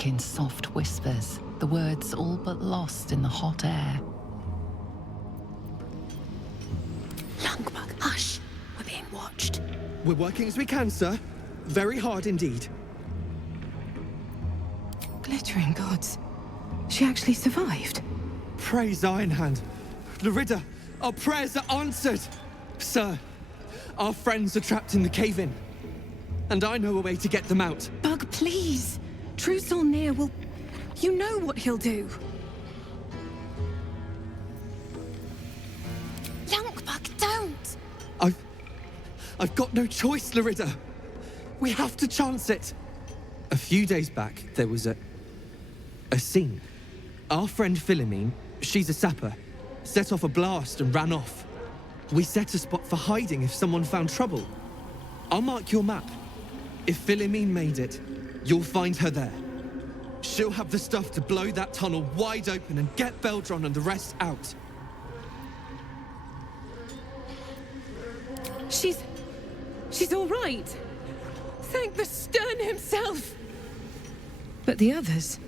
speak in soft whispers, the words all but lost in the hot air. Lungbug, hush! We're being watched. We're working as we can, sir. Very hard indeed. Glittering gods. She actually survived. Praise Ironhand. Nerida, our prayers are answered. Sir, our friends are trapped in the cave-in. And I know a way to get them out. Bug, please. True Soul Nere will... You know what he'll do. Lungbug, don't! I've got no choice, Nerida. We have to chance it. A few days back, there was a scene. Our friend Philomene, she's a sapper, set off a blast and ran off. We set a spot for hiding if someone found trouble. I'll mark your map. If Philomene made it, you'll find her there. She'll have the stuff to blow that tunnel wide open and get Beldron and the rest out. She's all right. Thank the Stern himself. But the others...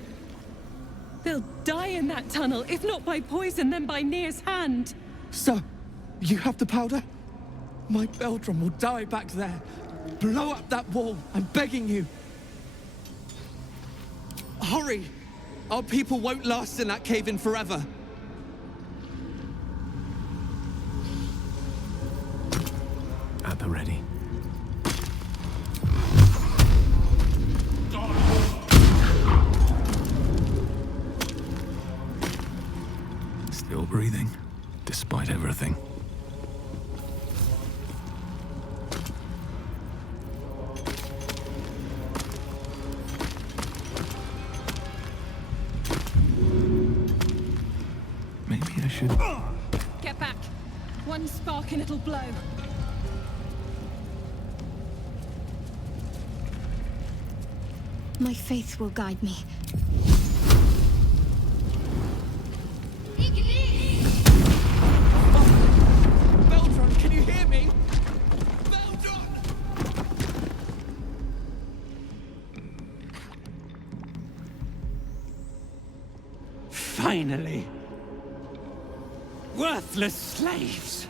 They'll die in that tunnel, if not by poison, then by Nere's hand. Sir, you have the powder? My Beldron will die back there. Blow up that wall, I'm begging you. Hurry! Our people won't last in that cave-in forever. At the ready. Still breathing, despite everything. Maybe I should... Get back. One spark and it'll blow. My faith will guide me. Beldron, can you hear me? Beldron! Finally! Worthless slaves!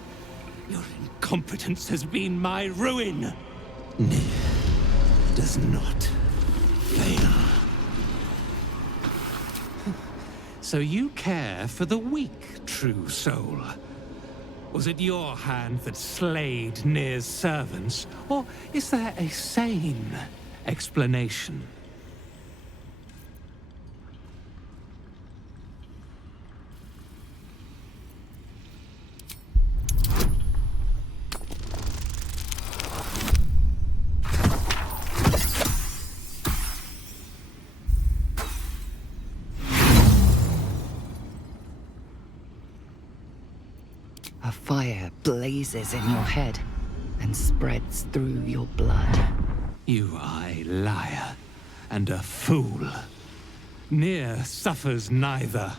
Your incompetence has been my ruin! Nere does not fail. So you care for the weak, True Soul? Was it your hand that slayed Nere's servants? Or is there a sane explanation? A fire blazes in your head and spreads through your blood. You are a liar and a fool. Nere suffers neither.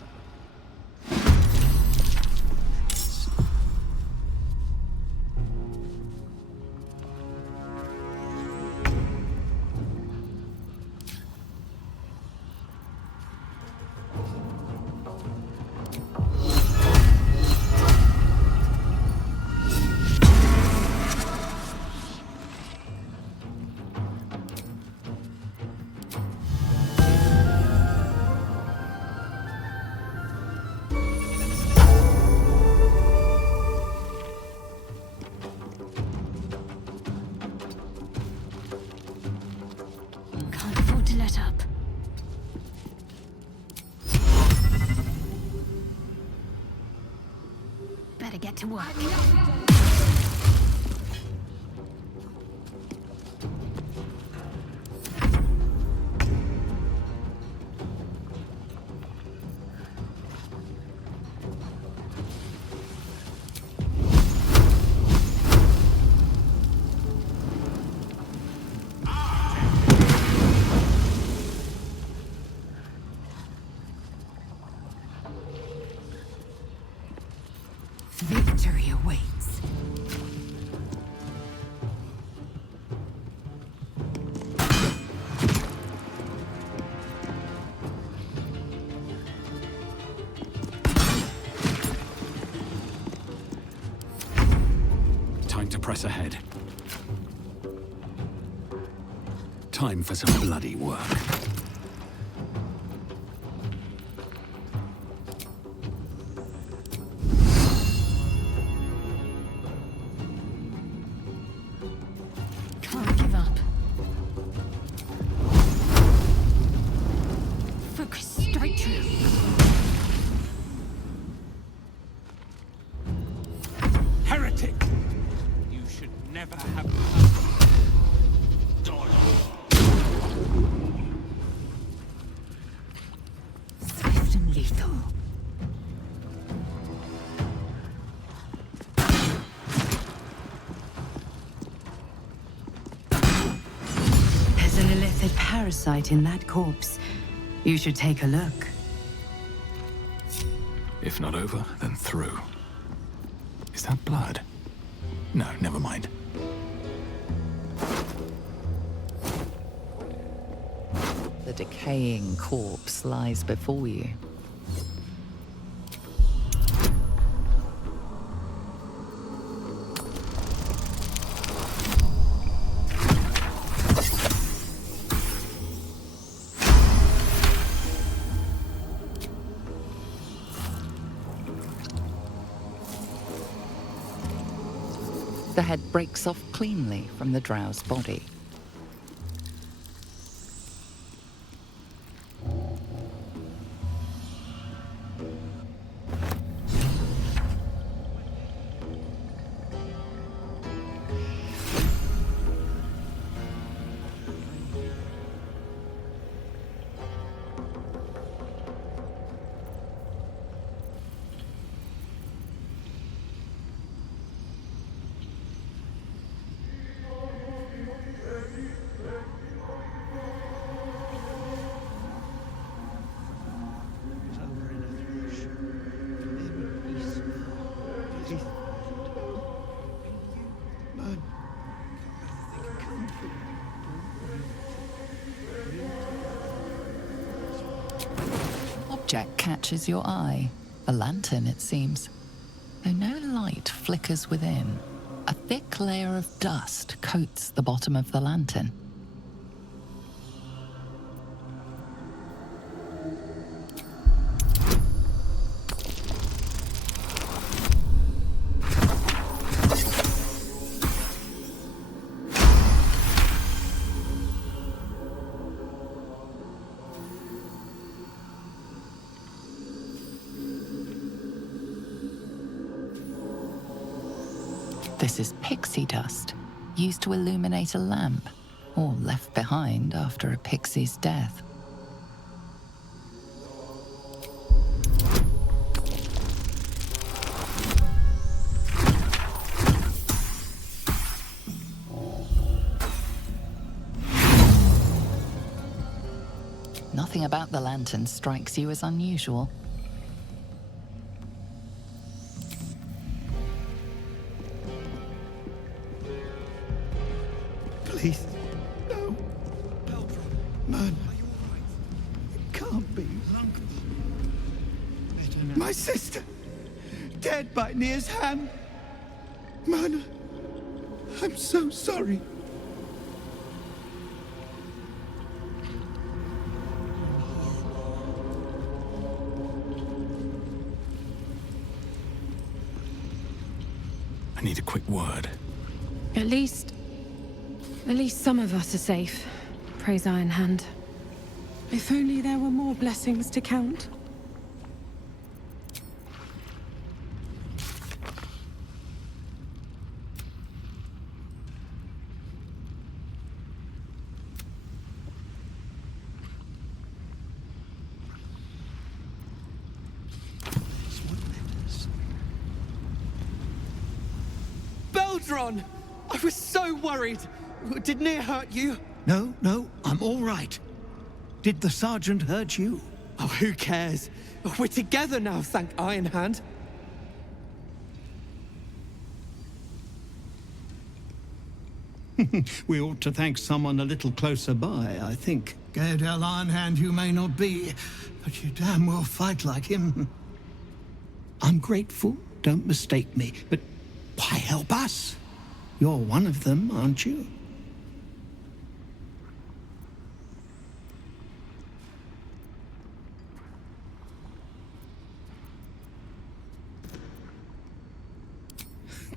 Can't afford to let up. Better get to work. Victory awaits. press ahead. Time for some bloody work. Can't give up. Focus straight through. Heretic! You should never have... Swift and lethal. There's an illithid parasite in that corpse. You should take a look. If not over, then through. Is that blood? No, never mind. The decaying corpse lies before you. The head breaks off cleanly from the drow's body. Object catches your eye. A lantern, it seems. Though no light flickers within, a thick layer of dust coats the bottom of the lantern. This is pixie dust, used to illuminate a lamp, or left behind after a pixie's death. Nothing about the lantern strikes you as unusual. Please, no. Man, it can't be. My sister, dead by Nere's hand. Man, I'm so sorry. I need a quick word. At least some of us are safe. Praise Iron Hand. If only there were more blessings to count. Beldron! I was so worried! Did Nere hurt you? No, I'm all right. Did the sergeant hurt you? Oh, who cares? We're together now, thank Iron Hand. We ought to thank someone a little closer by, I think. Gaedel Ironhand you may not be, but you damn well fight like him. I'm grateful, don't mistake me, but why help us? You're one of them, aren't you?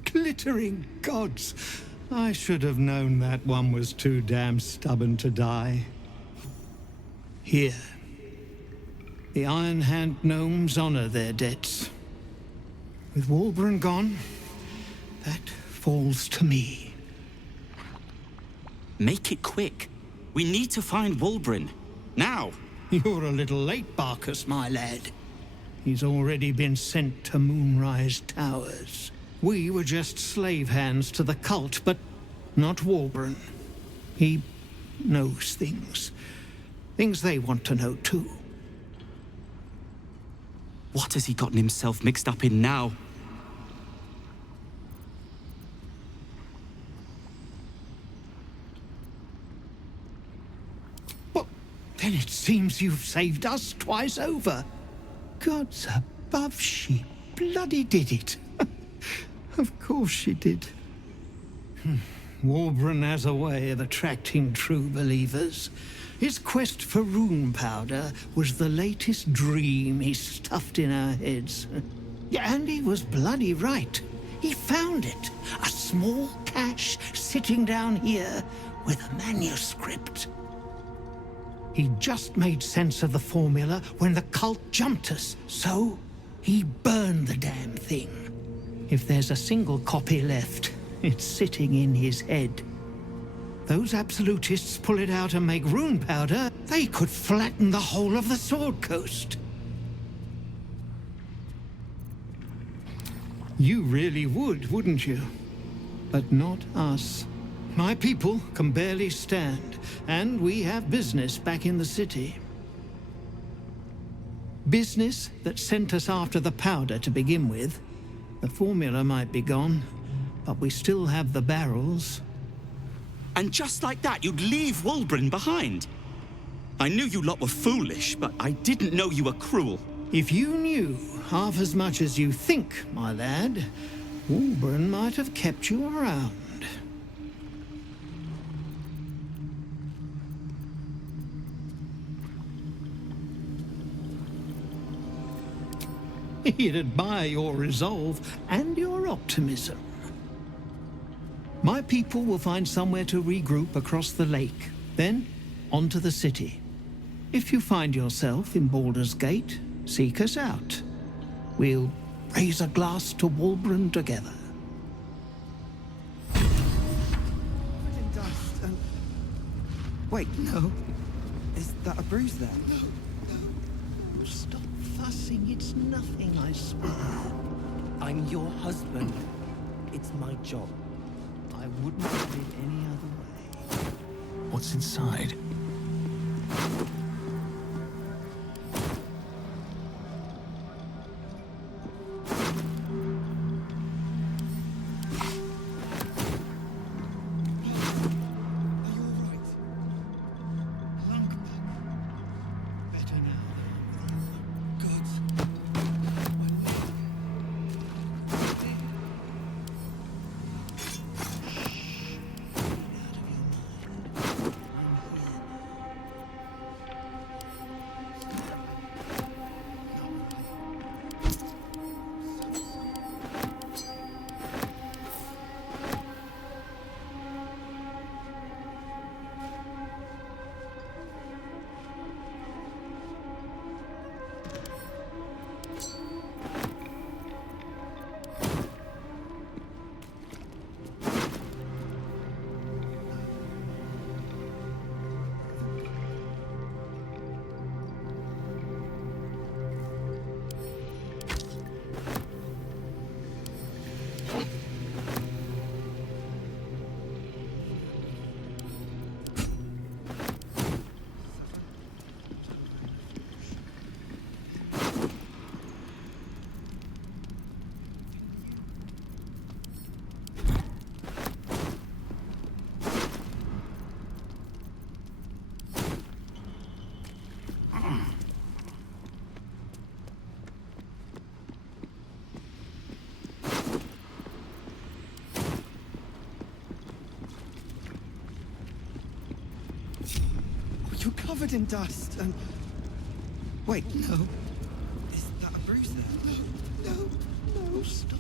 Glittering gods! I should have known that one was too damn stubborn to die. Here. The Iron Hand gnomes honor their debts. With Walbran gone, that falls to me. Make it quick. We need to find Walbran. Now! You're a little late, Barkus, my lad. He's already been sent to Moonrise Towers. We were just slave hands to the cult, but not Walbran. He knows things. Things they want to know, too. What has he gotten himself mixed up in now? Well, then it seems you've saved us twice over. Gods above, she bloody did it. Of course she did. Walbran has a way of attracting true believers. His quest for rune powder was the latest dream he stuffed in our heads. Yeah, and he was bloody right. He found it. A small cache sitting down here with a manuscript. He just made sense of the formula when the cult jumped us, so he burned the damn thing. If there's a single copy left, it's sitting in his head. Those absolutists pull it out and make rune powder, they could flatten the whole of the Sword Coast. You really would, wouldn't you? But not us. My people can barely stand, and we have business back in the city. Business that sent us after the powder to begin with. The formula might be gone, but we still have the barrels. And just like that, you'd leave Walbran behind. I knew you lot were foolish, but I didn't know you were cruel. If you knew half as much as you think, my lad, Walbran might have kept you around. He'd admire your resolve and your optimism. My people will find somewhere to regroup across the lake, then on to the city. If you find yourself in Baldurs Gate, seek us out. We'll raise a glass to Walbran together. Dust and... Wait, no. Is that a bruise there? No. Stop fussing. It's nothing, I swear. I'm your husband. It's my job. I wouldn't have it any other way. What's inside? covered in dust and... Wait, no. Is that a bruise there? No, stop.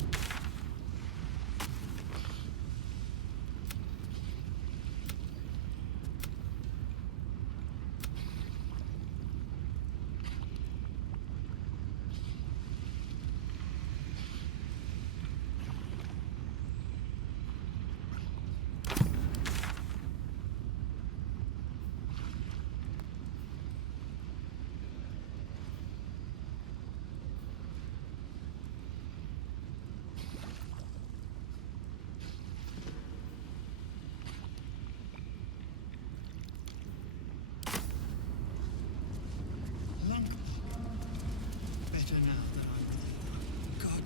Better now that I'm God.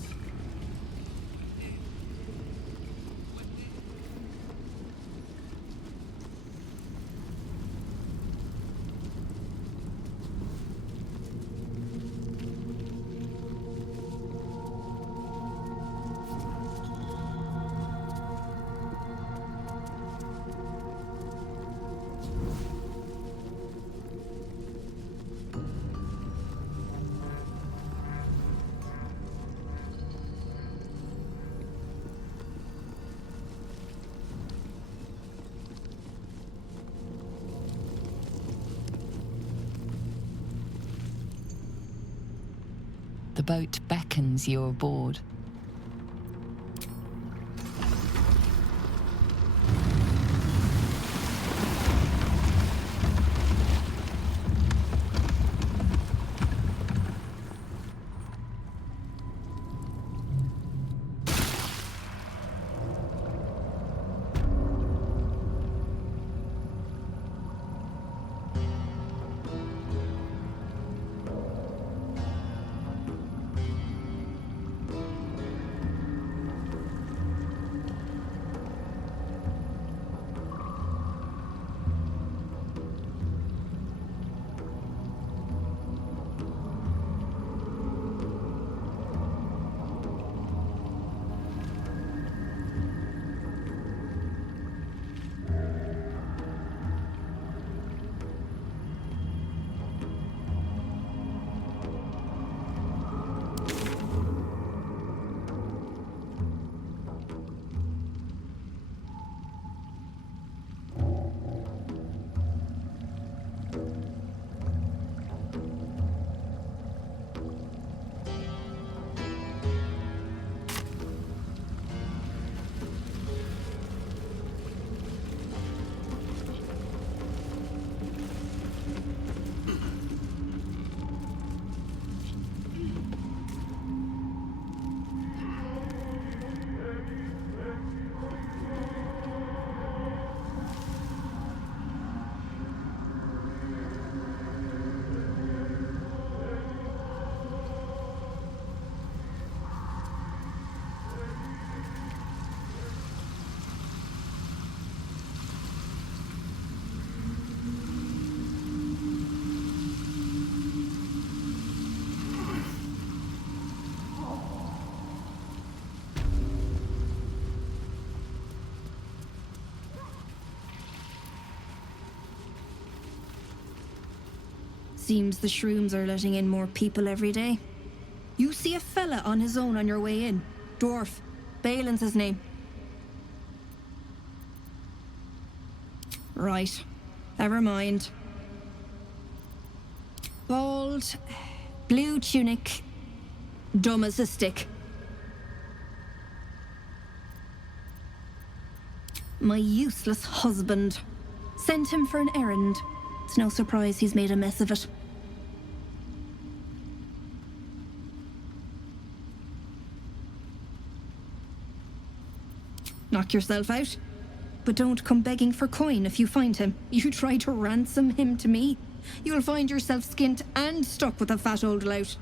The boat beckons you aboard. Seems the shrooms are letting in more people every day. You see a fella on his own on your way in. Dwarf. Balin's his name. Right. Never mind. Bald, blue tunic, dumb as a stick. My useless husband. Sent him for an errand. It's no surprise he's made a mess of it. Knock yourself out. But don't come begging for coin if you find him. You try to ransom him to me, you'll find yourself skint and stuck with a fat old lout.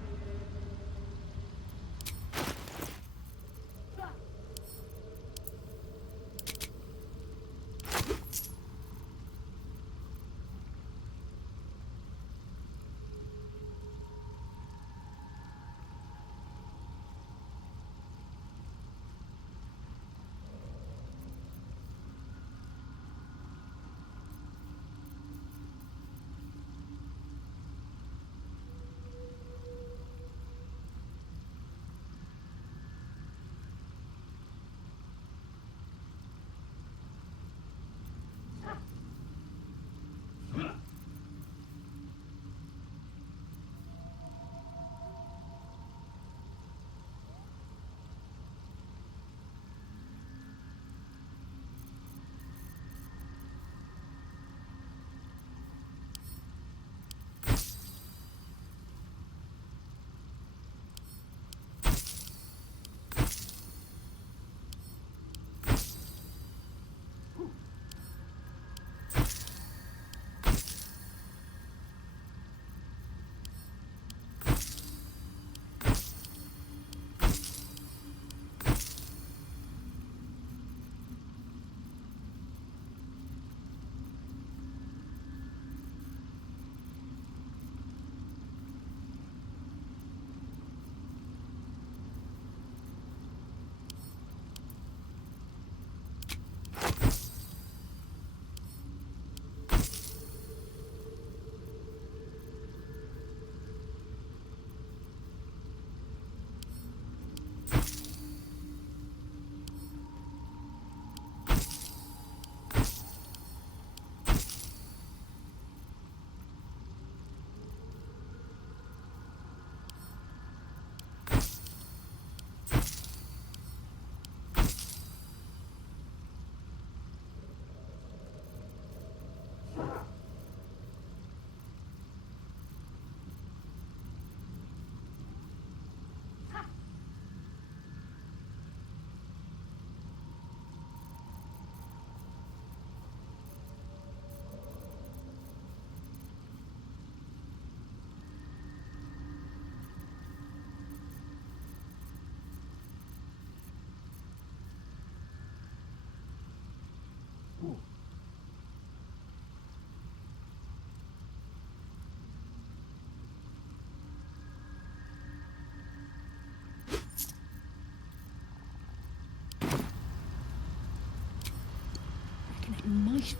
might.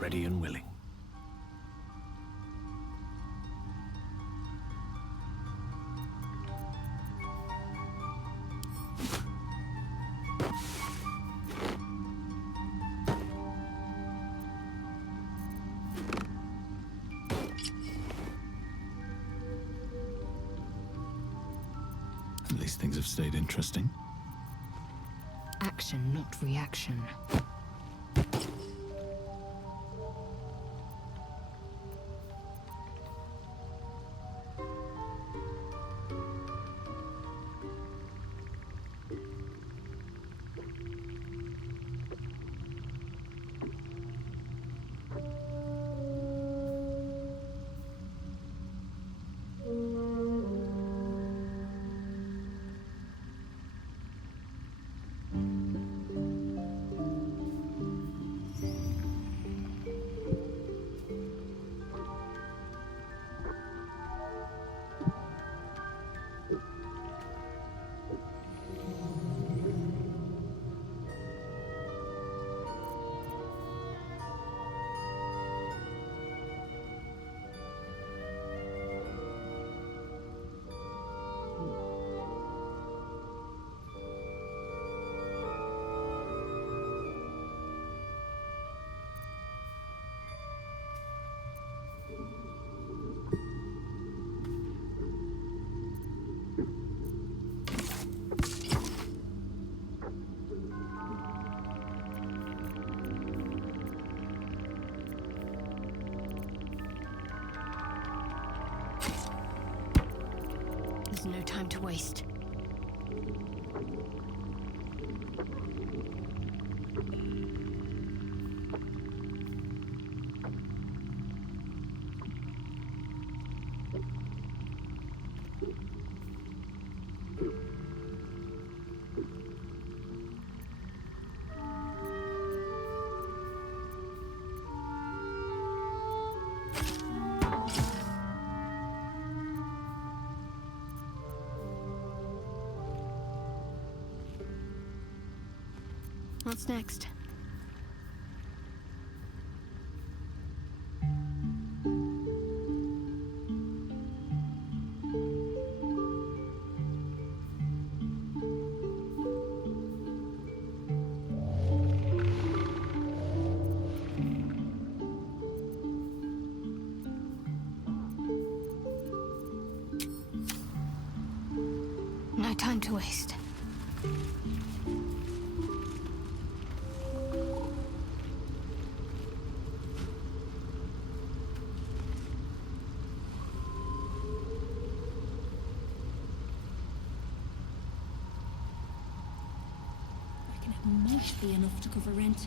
Ready and willing. At least things have stayed interesting. Action, not reaction. no time to waste. What's next? No time to waste. Might be enough to cover rent.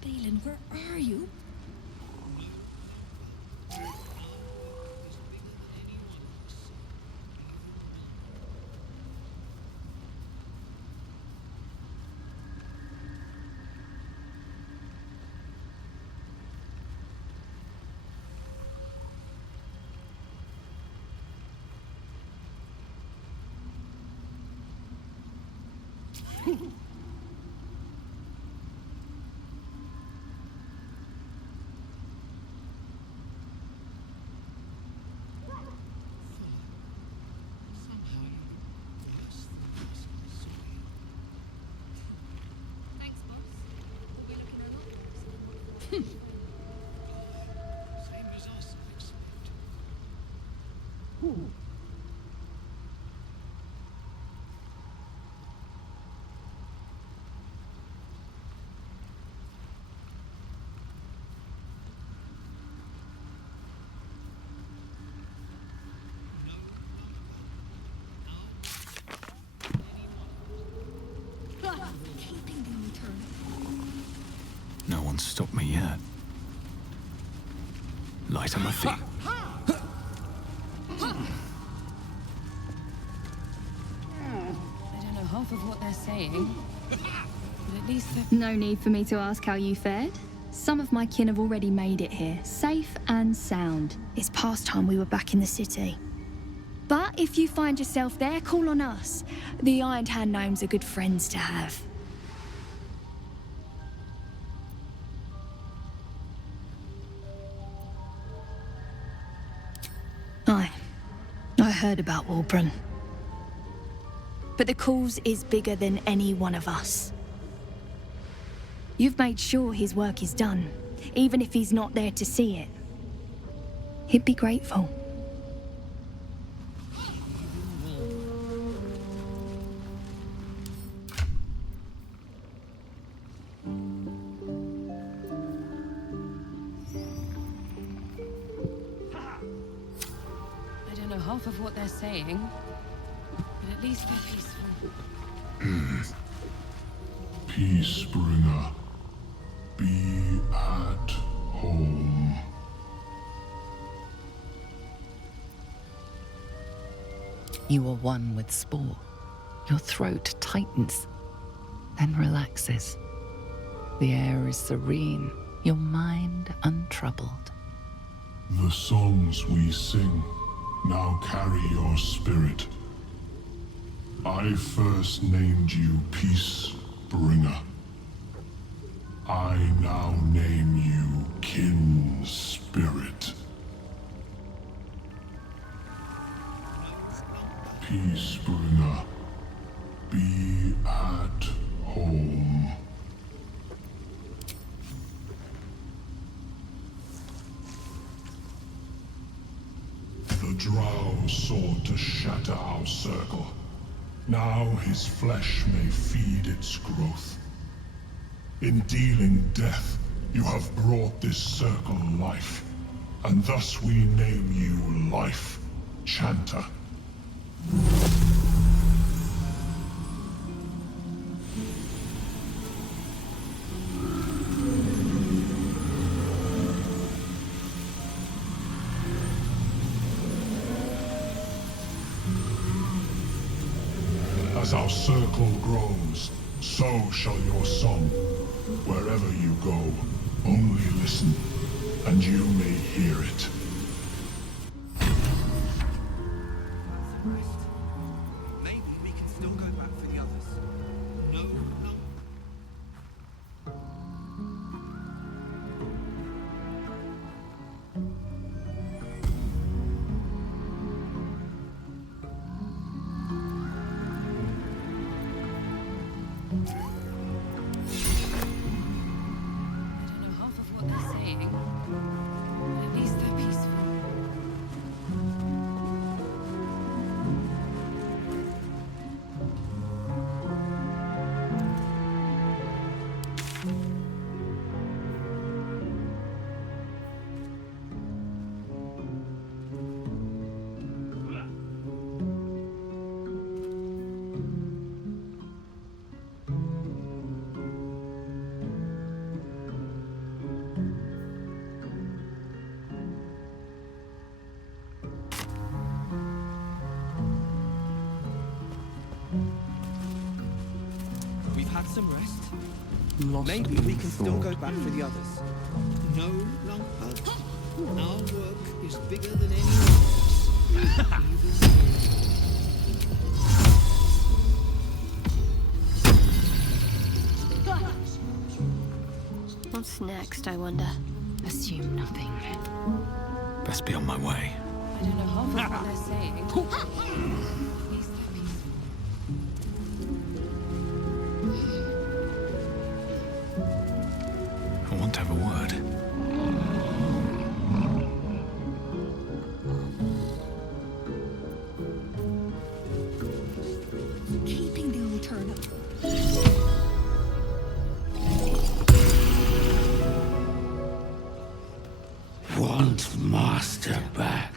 Balin, where are you? Keeping them return. No one's stopped me yet. Light on my feet. I don't know half of what they're saying, but at least they're... No need for me to ask how you fared. Some of my kin have already made it here, safe and sound. It's past time we were back in the city. But if you find yourself there, call on us. The Ironed Hand gnomes are good friends to have. I heard about Wulbren. But the cause is bigger than any one of us. You've made sure his work is done, even if he's not there to see it. He'd be grateful. I don't know half of what they're saying, but at least they're peaceful. Peacebringer, be at home. You are one with Spore. Your throat tightens, then relaxes. The air is serene, your mind untroubled. The songs we sing now carry your spirit. I first named you Peacebringer. I now name you Kin Spirit. Peacebringer, be at home. The Drow sought to shatter our circle. Now his flesh may feed its growth. In dealing death, you have brought this circle life, and thus we name you Life Chanter. As our circle grows, so shall your song. Wherever you go, only listen, and you may hear it. Maybe we can still go back for the others. No. We've had some rest. Maybe we can still go back for the others. No longer. Our work is bigger than anyone's. What's next, I wonder? Assume nothing. Best be on my way. I don't know half of what they're saying. I want to have a word. Keeping the alternative. Want Master back.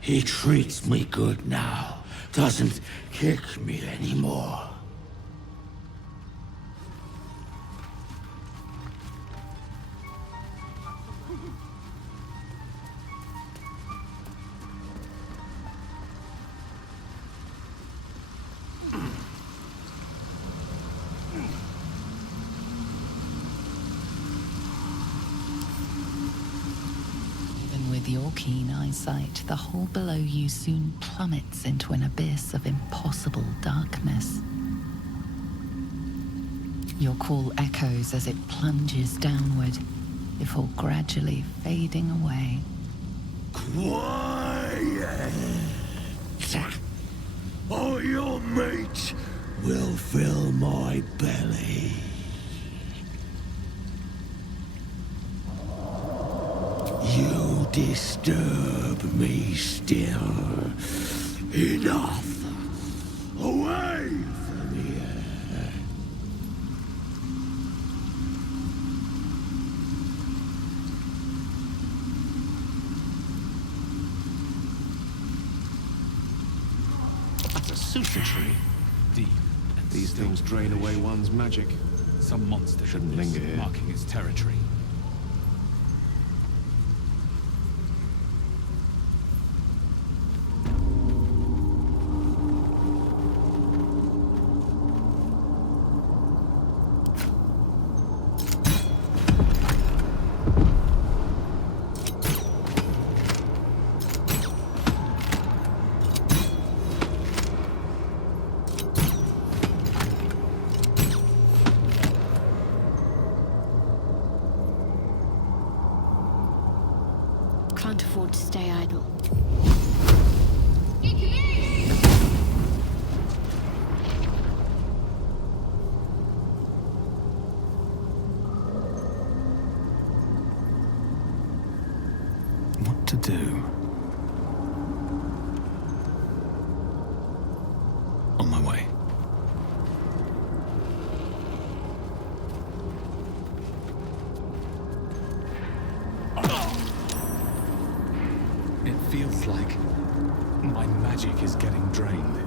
He treats me good now. Doesn't kick me anymore. Even with your keen eyesight, the hole below you soon plummets into an abyss of impossible darkness. Your call echoes as it plunges downward, before gradually fading away. Quiet! Or your meat will fill my belly. You disturb me still. Enough. Away from here. That's a super tree. Deep and These things drain away one's magic. Some monster Shouldn't linger here. marking its territory. Can't afford to stay idle. What to do? On my way. It feels like my magic is getting drained.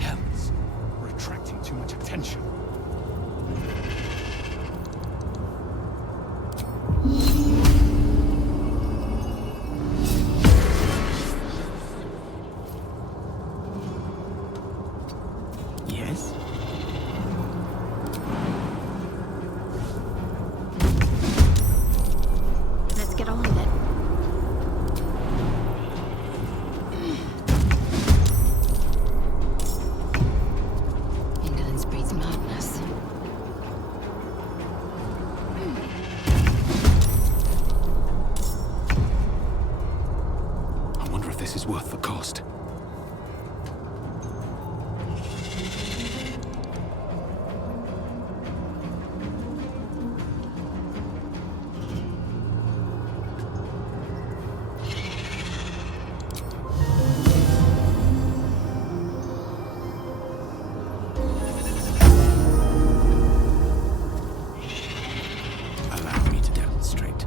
Heavens, we're attracting too much attention. Yes? Let's get on with it. Indolence breeds madness. I wonder if this is worth the cost. Allow me to demonstrate.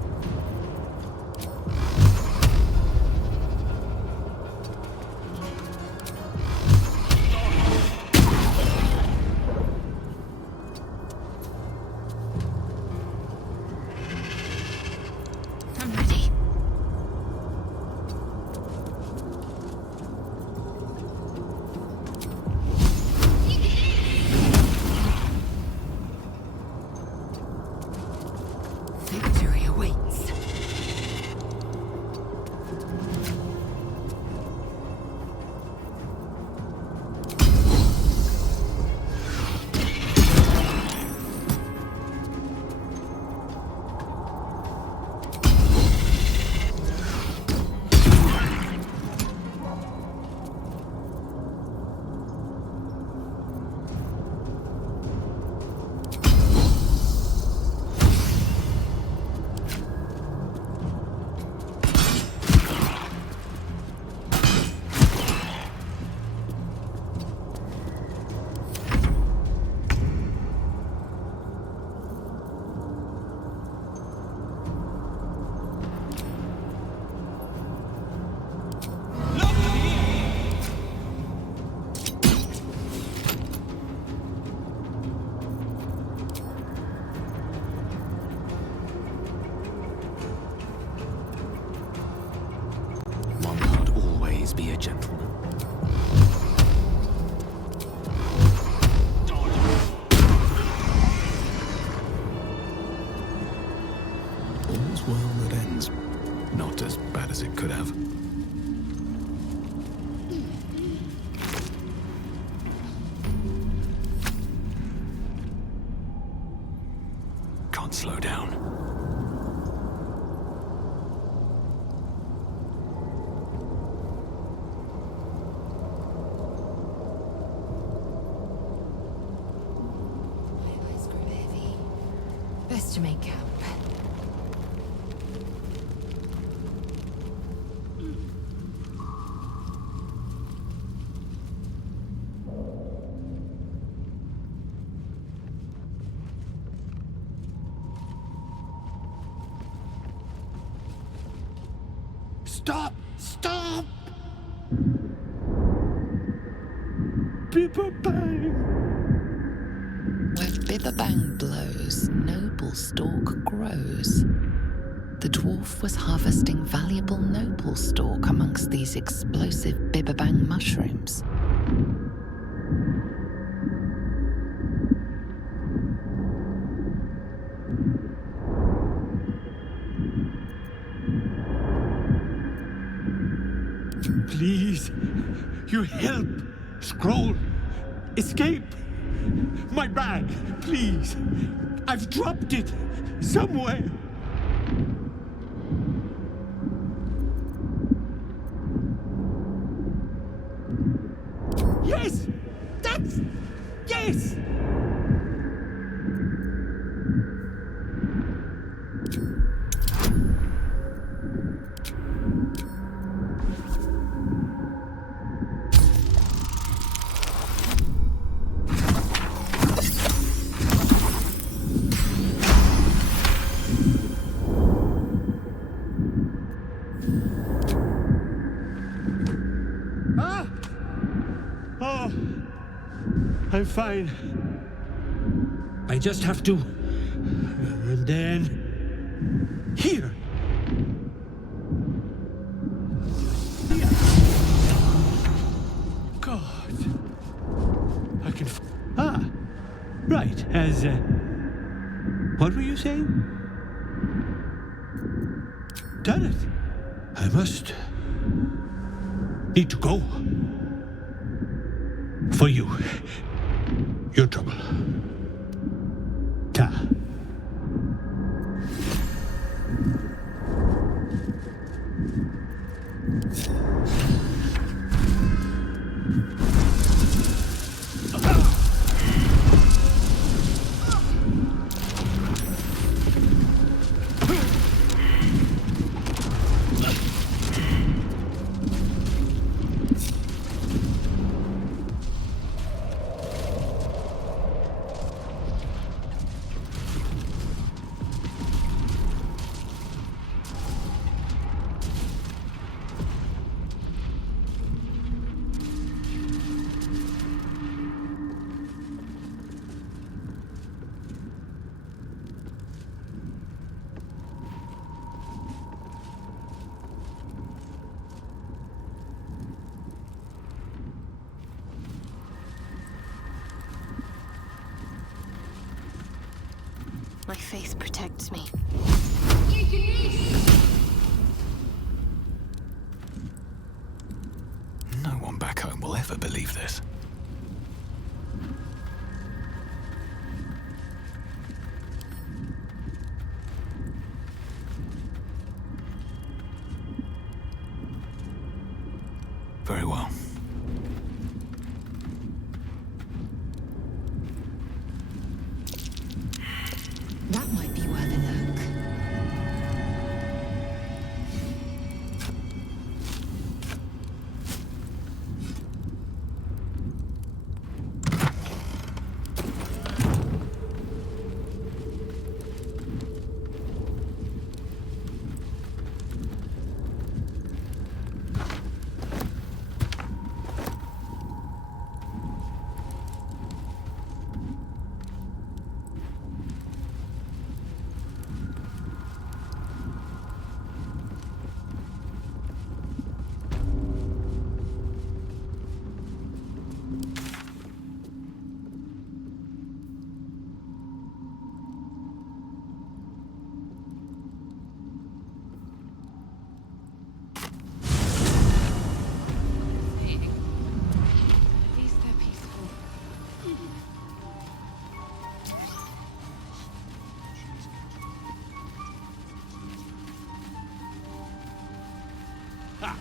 I'm ready. Victory awaits. One can't always be a gentleman. All's well that ends. Not as bad as it could have. Can't slow down. Eyes grow heavy. Best to make camp. Stop! Stop! Bibberbang! Where Bibberbang blows, noble stalk grows. The dwarf was harvesting valuable noble stalk amongst these explosive Bibberbang mushrooms. Please, you help. Scroll. Escape. My bag, please. I've dropped it somewhere. Yes! That's... Yes! Ah! Oh, I'm fine. I just have to... And then... Here! God. I can... Ah! Right, as... What were you saying? Done it. I must... need to go. For you. Your trouble. Ta. My faith protects me. No one back home will ever believe this. Very well. That might be worth a look.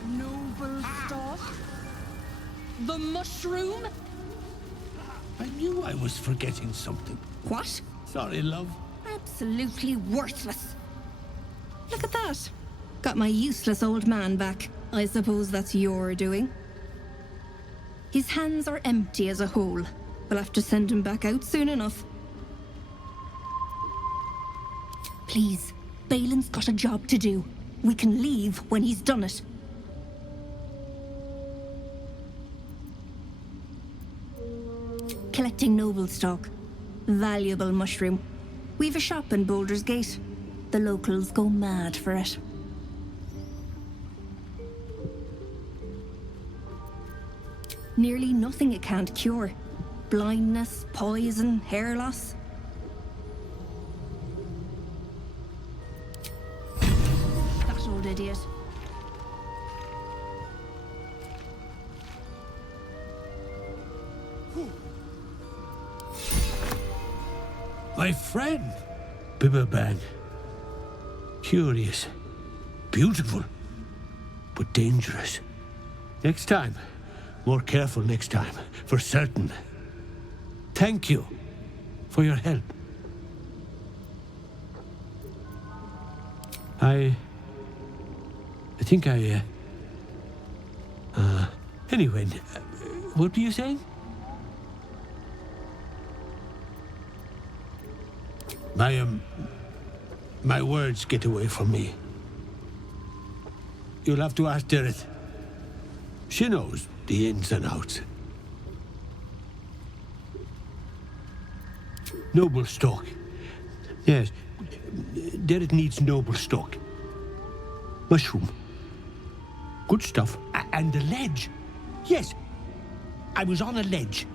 Noble stock? The mushroom? I knew I was forgetting something. What? Sorry, love. Absolutely worthless. Look at that. Got my useless old man back. I suppose that's your doing. His hands are empty as a whole. We'll have to send him back out soon enough. Please, Balin's got a job to do. We can leave when he's done it. Collecting noble stock. Valuable mushroom. We've a shop in Baldurs Gate. The locals go mad for it. Nearly nothing it can't cure. Blindness, poison, hair loss. That old idiot. My friend. Bibberbang. Curious. Beautiful. But dangerous. Next time. More careful next time. For certain. Thank you. For your help. I think anyway, what were you saying? My words get away from me. You'll have to ask Dereth. She knows the ins and outs. Noble stock. Yes, Dereth needs noble stock. Mushroom. Good stuff. And the ledge. Yes, I was on a ledge.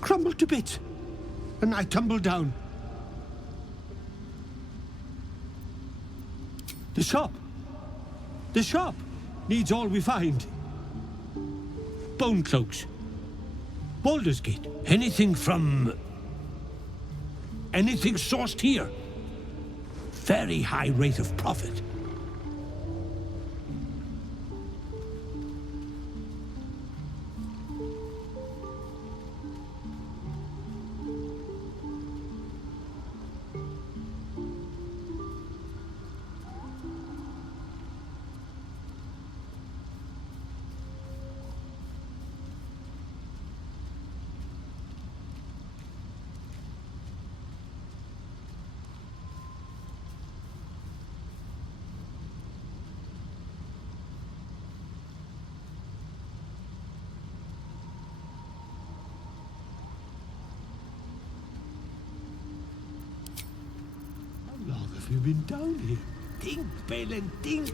Crumbled to bits. And I tumbled down. The shop. The shop needs all we find. Bone cloaks. Baldurs Gate. Anything sourced here. Very high rate of profit. How long have you been down here? Think, Balin, think!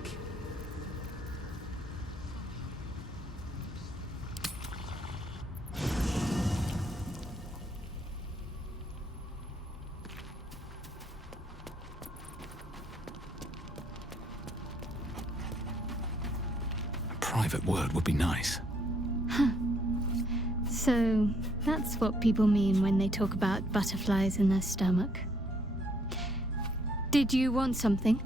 A private word would be nice. So, that's what people mean when they talk about butterflies in their stomach. Did you want something?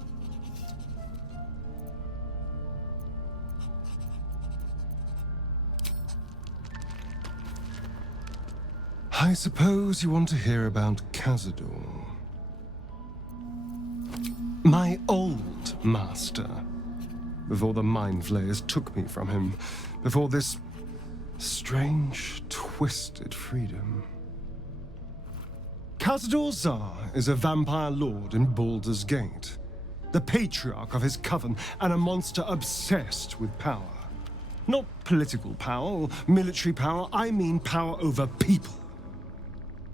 I suppose you want to hear about Cazador. My old master. Before the Mind Flayers took me from him. Before this strange, twisted freedom. Cazador Zar is a vampire lord in Baldurs Gate. The patriarch of his coven and a monster obsessed with power. Not political power or military power, I mean power over people.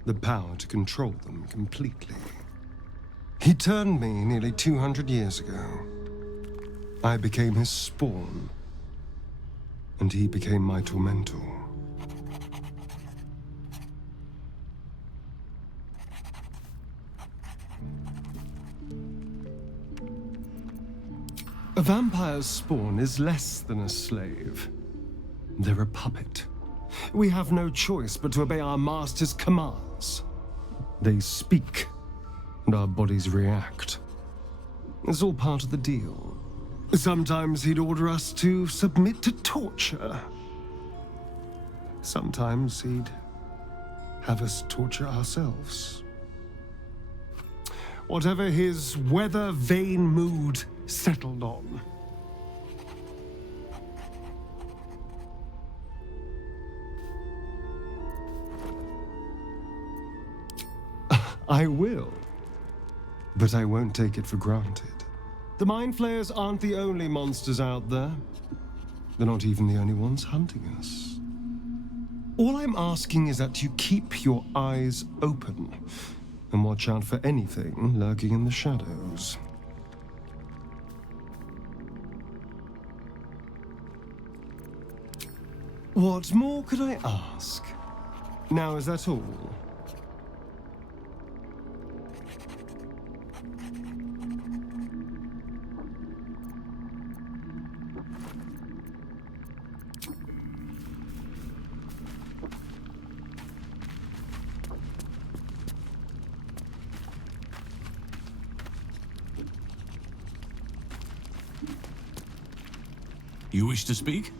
The power to control them completely. He turned me nearly 200 years ago. I became his spawn, and he became my tormentor. A vampire's spawn is less than a slave. They're a puppet. We have no choice but to obey our master's commands. They speak, and our bodies react. It's all part of the deal. Sometimes he'd order us to submit to torture. Sometimes he'd have us torture ourselves. Whatever his weather-vane mood settled on. I will, but I won't take it for granted. The Mind Flayers aren't the only monsters out there. They're not even the only ones hunting us. All I'm asking is that you keep your eyes open and watch out for anything lurking in the shadows. What more could I ask? Now, is that all? You wish to speak?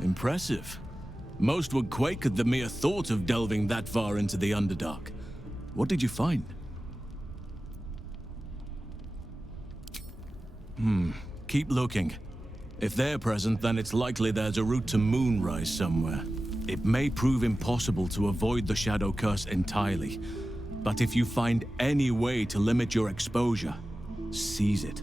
Impressive. Most would quake at the mere thought of delving that far into the Underdark. What did you find? Keep looking. If they're present, then it's likely there's a route to Moonrise somewhere. It may prove impossible to avoid the Shadow Curse entirely, but if you find any way to limit your exposure, seize it.